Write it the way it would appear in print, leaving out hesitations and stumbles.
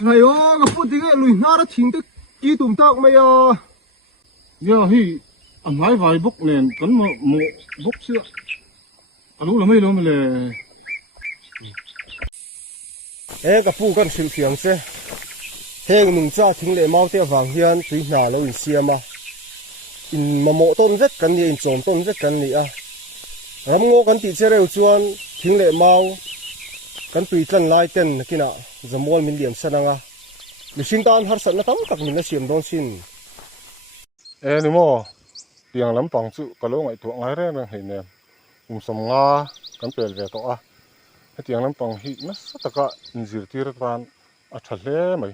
ngày ô gặp phụ tiếng lùi na đã chín tức kí tụm tắc mày giờ hi anh nói vài bốc lên cắn mà mộ bốc sữa lúc là mấy đâu mà lệ ê gặp phụ con xin phiền xe heng nung cha thính lệ mau tia vàng hiền tùy nà lâu in xiêm mà in mà mộ tôn rất cần đi in trộm tôn rất cần đi à rắm ngô cần tị chơi đều chuan thính lệ mau cần tùy chân lai tên kia nè giờ mua mình điểm sân à để xin tan har sân nó tắm tắc mình nó xiêm đón xin ê nè mò tiếng lắm bằng chữ cả lỗ ngày tuổi ngày đấy là hình nè sầm nga cần bèn về to à tiếng lắm bằng hít nó rất là cả in dìu tiệt tan à thật lẽ mày